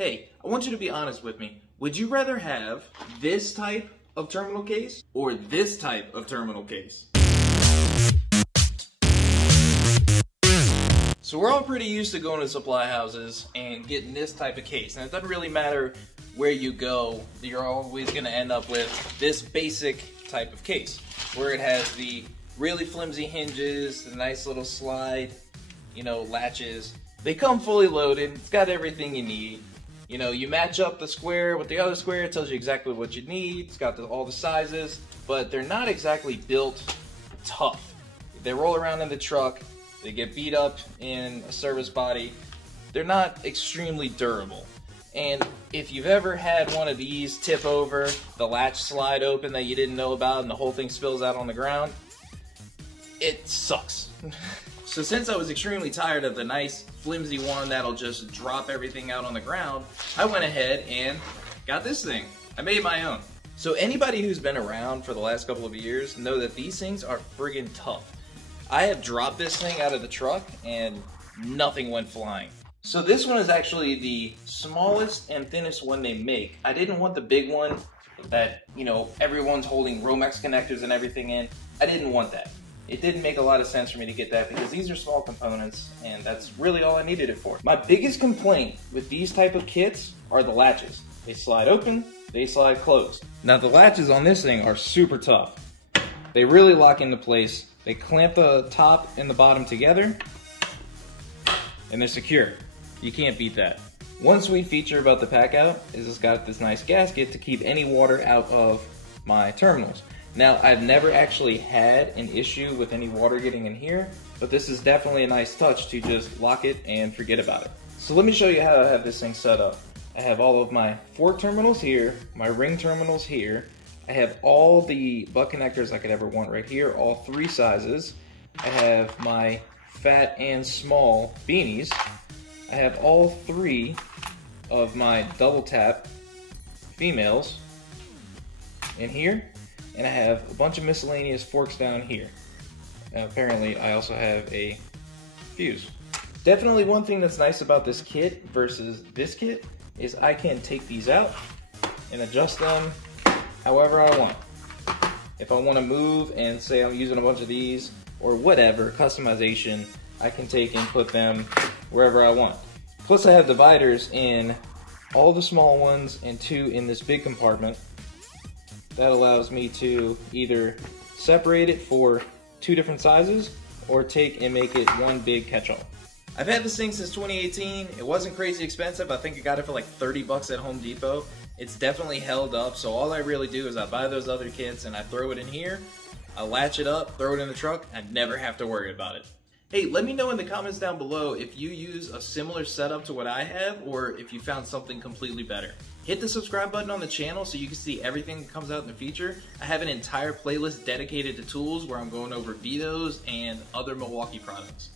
Hey, I want you to be honest with me. Would you rather have this type of terminal case or this type of terminal case? So we're all pretty used to going to supply houses and getting this type of case. And it doesn't really matter where you go, you're always gonna end up with this basic type of case, where it has the really flimsy hinges, the nice little slide, latches. They come fully loaded, it's got everything you need. You match up the square with the other square, it tells you exactly what you need, it's got all the sizes, but they're not exactly built tough. They roll around in the truck, they get beat up in a service body, they're not extremely durable. And if you've ever had one of these tip over, the latch slide open that you didn't know about and the whole thing spills out on the ground, it sucks. So since I was extremely tired of the nice flimsy one that'll just drop everything out on the ground, I went ahead and got this thing. I made my own. So anybody who's been around for the last couple of years know that these things are friggin' tough. I have dropped this thing out of the truck and nothing went flying. So this one is actually the smallest and thinnest one they make. I didn't want the big one that, everyone's holding Romex connectors and everything in. I didn't want that. It didn't make a lot of sense for me to get that because these are small components and that's really all I needed it for. My biggest complaint with these type of kits are the latches. They slide open, they slide closed. Now the latches on this thing are super tough. They really lock into place. They clamp the top and the bottom together and they're secure. You can't beat that. One sweet feature about the Packout is it's got this nice gasket to keep any water out of my terminals. Now, I've never actually had an issue with any water getting in here, but this is definitely a nice touch to just lock it and forget about it. So let me show you how I have this thing set up. I have all of my fork terminals here, my ring terminals here. I have all the butt connectors I could ever want right here, all three sizes. I have my fat and small beanies. I have all three of my double tap females in here. And I have a bunch of miscellaneous forks down here. Apparently, I also have a fuse. Definitely one thing that's nice about this kit versus this kit is I can take these out and adjust them however I want. If I want to move and say I'm using a bunch of these or whatever, customization, I can take and put them wherever I want. Plus I have dividers in all the small ones and two in this big compartment. That allows me to either separate it for two different sizes or take and make it one big catch-all. I've had this thing since 2018. It wasn't crazy expensive. I think I got it for like 30 bucks at Home Depot. It's definitely held up, so all I really do is I buy those other kits and I throw it in here, I latch it up, throw it in the truck, I never have to worry about it. Hey, let me know in the comments down below if you use a similar setup to what I have or if you found something completely better. Hit the subscribe button on the channel so you can see everything that comes out in the future. I have an entire playlist dedicated to tools where I'm going over Vitos and other Milwaukee products.